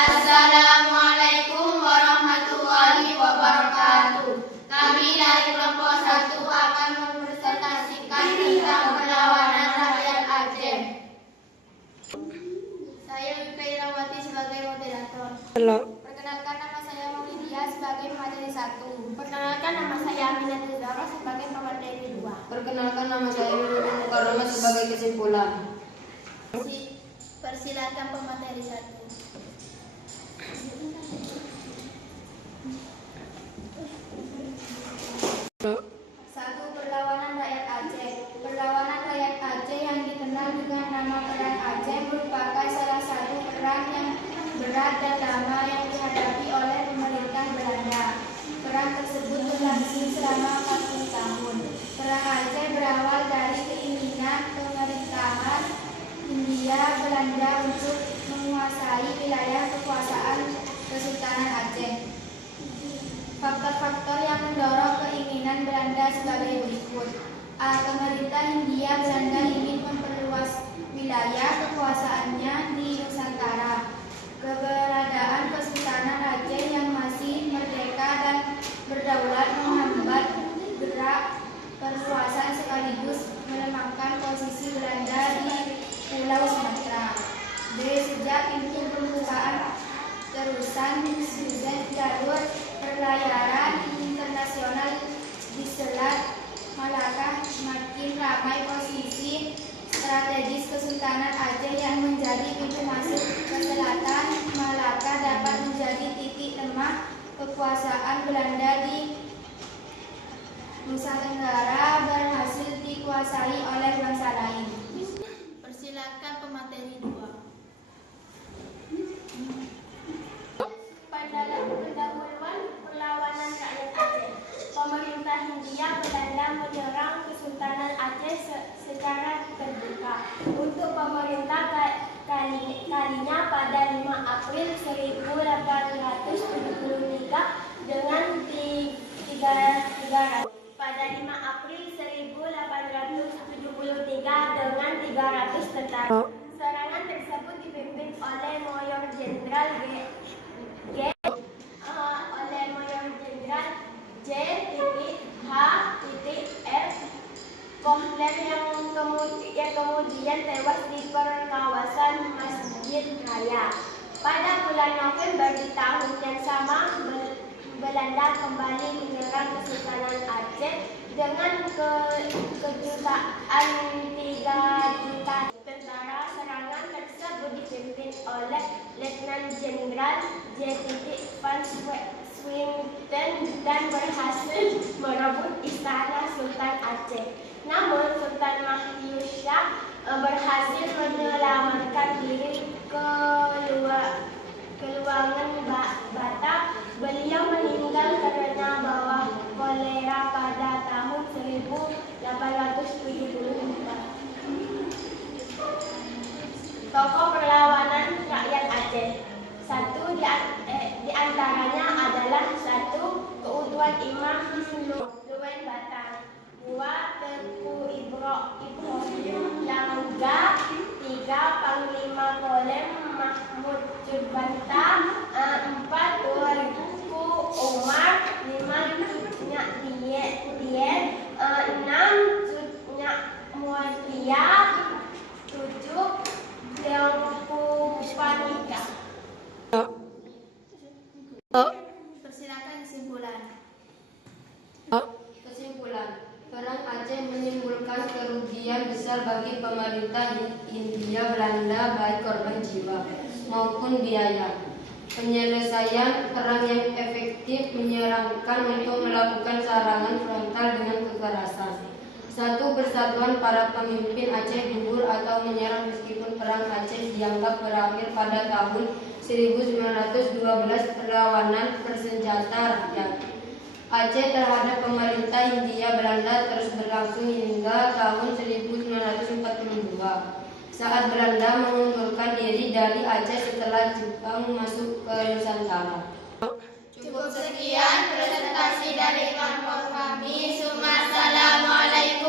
Assalamualaikum warahmatullahi wabarakatuh. Kami dari kelompok 1 akan mempresentasikan tentang perlawanan rakyat Aceh. Saya Wikairawati sebagai moderator. Perkenalkan, nama saya Maulidia sebagai pemateri 1. Perkenalkan, nama saya Aminatul Zahra sebagai pemateri 2. Perkenalkan, nama saya Nurul Mukarramah sebagai kesimpulan. Persilakan pemateri 1. Satu, perlawanan rakyat Aceh. Perlawanan rakyat Aceh yang dikenal dengan nama Perang Aceh merupakan salah satu perang yang berat dan lama yang dihadapi oleh pemerintah Belanda. Perang tersebut berlangsung selama 40 tahun. Perang Aceh berawal dari keinginan pemerintahan Hindia Belanda untuk menguasai wilayah kekuasaan Kesultanan Aceh. Faktor-faktor yang mendorong keinginan Belanda sebagai berikut. A. Pemerintah Hindia Belanda ingin memperluas wilayah kekuasaannya di Nusantara. Keberadaan Kesultanan Aceh yang masih merdeka dan berdaulat menghambat gerak perluasan sekaligus melemahkan posisi Belanda di Pulau Sumatera. B. Sejak pintu pembukaan terusan Sudan jalur perlayaran internasional di Selat Malaka semakin ramai, posisi strategis Kesultanan Aceh yang menjadi pintu masuk ke selatan Malaka dapat menjadi titik lemah kekuasaan Belanda di Nusa Tenggara berhasil dikuasai oleh bangsa lain. Persilakan pemateri 2. Pendahuluan perlawanan rakyat Aceh. Pemerintah Hindia Belanda menyerang Kesultanan Aceh secara terbuka. Untuk pemerintah kalinya pada 5 April 1873 dengan 300. Pada 5 April 1873 dengan 300 tentara. Serangan tersebut dipimpin oleh Mayor Jenderal J.H.R. Kohler yang kemudian tewas di kawasan Masjid Raya. Pada bulan November di tahun yang sama, Belanda kembali menyerang Kesultanan Aceh dengan kejutaan 3 juta tentara. Serangan tersebut dipimpin oleh Letnan Jenderal J. Van Swinten dan berhasil merebut istana Sultan Aceh. Namun Sultan Mahyus Shah berhasil menyelamatkan diri ke luangan Batak. Beliau meninggal karena bawah kolera pada tahun 1874. Tokoh perlawanan rakyat Aceh. Satu di antaranya adalah 1. Keutuhan Imam Luen Batang. 2. Tengku Ibrahim Langga. 3. Panglima Kolem Mahmud Jubanta. 4. Tuanku Umar. 5. Cutnya Dien. 6. Cutnya Muatiyah. 7. Teongku Panika. Persilakan kesimpulan. Kesimpulan, Perang Aceh menimbulkan kerugian besar bagi pemerintah Hindia Belanda, baik korban jiwa maupun biaya. Penyelesaian perang yang efektif menyarankan untuk melakukan serangan frontal dengan kekerasan. 1. Persatuan para pemimpin Aceh gugur atau menyerah meskipun perang Aceh dianggap berakhir pada tahun 1912. Perlawanan bersenjata rakyat Aceh terhadap pemerintah Hindia Belanda terus berlangsung hingga tahun 1942 saat Belanda mengundurkan diri dari Aceh setelah Jepang masuk ke Nusantara. Cukup sekian presentasi dari kelompok kami. Assalamualaikum.